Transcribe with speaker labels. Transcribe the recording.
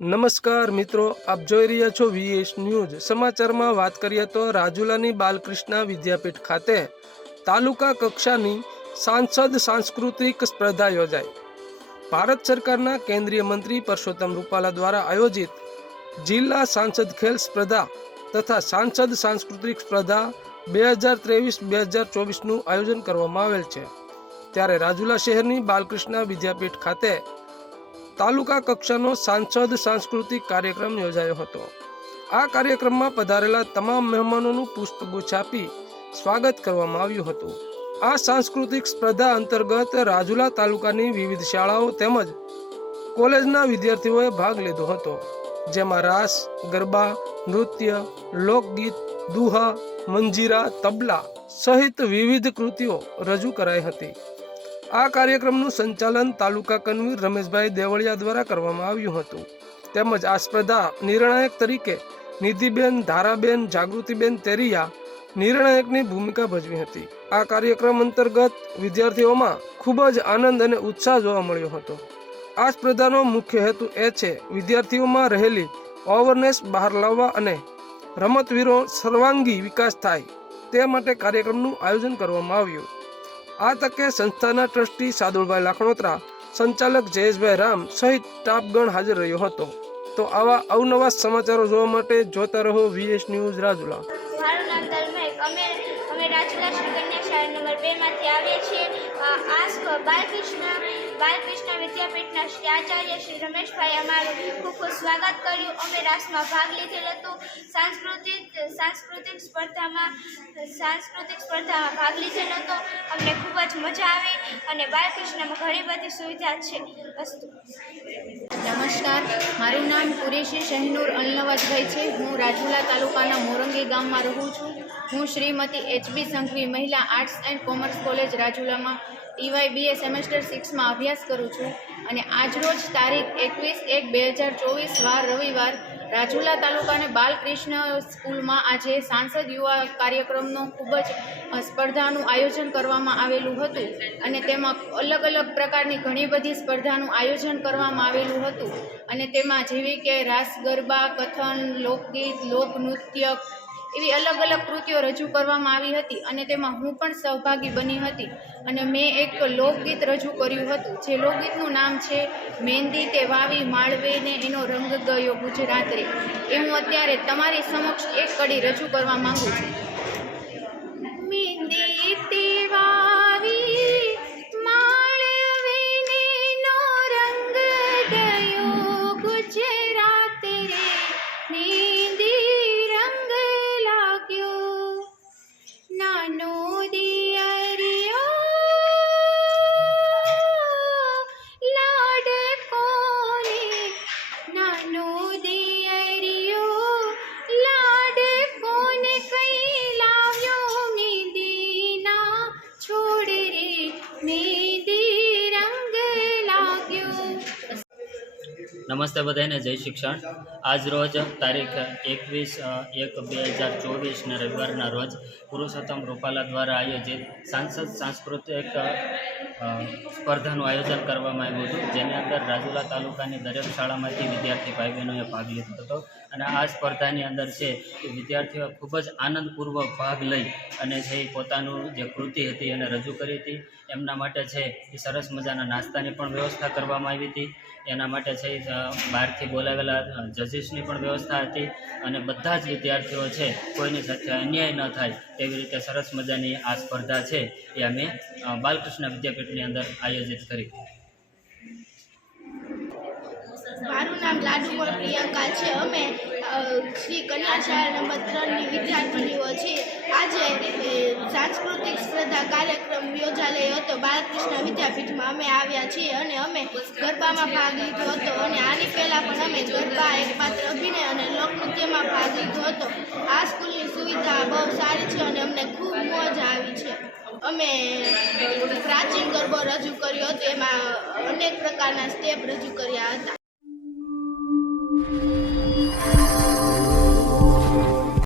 Speaker 1: નમસ્કાર મિત્રો, આપ જોઈ રહ્યા છો વીએસ ન્યૂઝ સમાચારમાં વાત કરીએ તો રાજુલાની બાલકૃષ્ણ વિદ્યાપીઠ ખાતે તાલુકા કક્ષાની સાંસદ સાંસ્કૃતિક સ્પર્ધા યોજાઈ. ભારત સરકારના કેન્દ્રીય મંત્રી પરસોત્તમ રૂપાલા દ્વારા આયોજિત જિલ્લા સાંસદ ખેલ સ્પર્ધા તથા સાંસદ સાંસ્કૃતિક સ્પર્ધા બે હજાર ત્રેવીસ, બે હજાર ચોવીસનું આયોજન કરવામાં આવેલ છે. ત્યારે રાજુલા શહેરની બાલકૃષ્ણ વિદ્યાપીઠ ખાતે તાલુકા કક્ષાનો સાંસદ સાંસ્કૃતિક કાર્યક્રમ યોજાયો હતો. આ કાર્યક્રમમાં પધારેલા તમામ મહેમાનોનું પુષ્પગુચ્છ આપી સ્વાગત કરવામાં આવ્યું હતું. આ સાંસ્કૃતિક સ્પર્ધા અંતર્ગત રાજુલા તાલુકાની વિવિધ શાળાઓ તેમજ કોલેજના વિદ્યાર્થીઓએ ભાગ લીધો હતો. જેમાં રાસ, ગરબા, નૃત્ય, લોકગીત, દુહા, મંજીરા, તબલા સહિત વિવિધ કૃતિઓ રજૂ કરાઈ હતી. આ કાર્યક્રમનું સંચાલન તાલુકા કન્વીર રમેશભાઈ દેવળિયા દ્વારા કરવામાં આવ્યું હતું. તેમજ આ સ્પર્ધા નિર્ણાયક તરીકે નિધિબેન ધારાબેન, જાગૃતિબેન તેરિયા નિર્ણાયકની ભૂમિકા ભજવી હતી. આ કાર્યક્રમ અંતર્ગત વિદ્યાર્થીઓમાં ખૂબ જ આનંદ અને ઉત્સાહ જોવા મળ્યો હતો. આ સ્પર્ધાનો મુખ્ય હેતુ એ છે વિદ્યાર્થીઓમાં રહેલી અવેરનેસ બહાર લાવવા અને રમતવીરો સર્વાંગી વિકાસ થાય તે માટે કાર્યક્રમનું આયોજન કરવામાં આવ્યું. આ તકે સંસ્થાના ટ્રસ્ટી સાદુલભાઈ લાખણોત્રા, સંચાલક જયેશભાઈ રામ સહિત સ્ટાફગણ હાજર રહ્યો હતો. તો આવા અવનવા સમાચારો જોવા માટે જોતા રહો વીએસ ન્યૂઝ રાજુલા.
Speaker 2: રાજુલા શ્રી કન્યા શાળા નંબર બેમાંથી આવીએ છીએ. આ બાલકૃષ્ણ બાલકૃષ્ણ વિદ્યાપીઠના શ્રી આચાર્ય શ્રી રમેશભાઈ અમારું ખૂબ ખૂબ સ્વાગત કર્યું. અમે રાસમાં ભાગ લીધેલ હતો. સાંસ્કૃતિક સાંસ્કૃતિક સ્પર્ધામાં સાંસ્કૃતિક સ્પર્ધામાં ભાગ લીધેલ હતો. અમને ખૂબ જ મજા આવી અને બાલકૃષ્ણમાં ઘણી બધી સુવિધા છે વસ્તુ.
Speaker 3: નમસ્કાર. મારું નામ કુરેશી શહેનુર અલનવાજભાઈ છે. હું રાજુલા તાલુકાના મોરંગી ગામમાં રહું છું. હું Shrimati HB Sanghvi Mahila arts and commerce college રાજુલામાં TY BA semester સિક્સમાં અભ્યાસ કરું છું અને આજરોજ તારીખ એકવીસ એક બે હજાર ચોવીસ વાર રવિવાર રાજુલા તાલુકાના બાલકૃષ્ણ સ્કૂલમાં આજે સાંસદ યુવા કાર્યક્રમનો ખૂબ જ સ્પર્ધાનું આયોજન કરવામાં આવેલું હતું અને તેમાં અલગ અલગ પ્રકારની ઘણી બધી સ્પર્ધાનું આયોજન કરવામાં આવેલું હતું અને તેમાં જેવી કે રાસ ગરબા, કથન, લોકગીત, લોકનૃત્ય એવી અલગ અલગ કૃતિઓ રજૂ કરવામાં આવી હતી અને તેમાં હું પણ સહભાગી બની હતી અને મેં એક લોકગીત રજૂ કર્યું હતું. જે લોકગીતનું નામ છે મહેંદી તે વાવી માળવેને એનો રંગ ગયો ગુજરાત રે એ હું અત્યારે તમારી સમક્ષ એક કડી રજૂ કરવા માગું છું.
Speaker 4: નમસ્તે બધાને જય શિક્ષણ આજ રોજ તારીખ એકવીસ એક બે હજાર ચોવીસને રવિવારના રોજ પુરુષોત્તમ રૂપાલા દ્વારા આયોજિત સાંસદ સાંસ્કૃતિક સ્પર્ધાનું આયોજન કરવામાં આવ્યું હતું, જેની અંદર રાજુલા તાલુકાની દરેક શાળામાંથી વિદ્યાર્થી ભાઈ બહેનોએ ભાગ લીધો હતો. અને આ સ્પર્ધાની અંદર છે એ વિદ્યાર્થીઓએ ખૂબ જ આનંદપૂર્વક ભાગ લઈ અને છે પોતાનું જે કૃતિ હતી એને રજૂ કરી હતી. એમના માટે છે એ સરસ મજાના નાસ્તાની પણ વ્યવસ્થા કરવામાં આવી હતી. એના માટે છે બહારથી બોલાવેલા જજીસની પણ વ્યવસ્થા હતી. અને બધા જ વિદ્યાર્થીઓ છે કોઈની સાથે અન્યાય ન થાય તેવી રીતે સરસ મજાની આ સ્પર્ધા છે એ અમે બાલકૃષ્ણ બાલકૃષ્ણ વિદ્યાપીઠની અંદર આયોજિત કરી.
Speaker 5: મારું નામ લાડુમોળ પ્રિયંકા છે. અમે શ્રી કન્યા શાળા નંબર ત્રણની વિદ્યાર્થીનીઓ છીએ. આજે સાંસ્કૃતિક સ્પર્ધા કાર્યક્રમ યોજાયેલો હતો. બાલકૃષ્ણ વિદ્યાપીઠમાં અમે આવ્યા છીએ અને અમે ગરબામાં ભાગ લીધો હતો અને આની પહેલાં પણ અમે ગરબા એક પાત્ર અભિનય અને લોકનૃત્યમાં ભાગ લીધો હતો. આ સ્કૂલની સુવિધા બહુ સારી છે અને અમને ખૂબ મોજ આવી છે. અમે રજૂ કર્યો હતો. એમાં અનેક પ્રકારના સ્ટેપ રજૂ કર્યા હતા.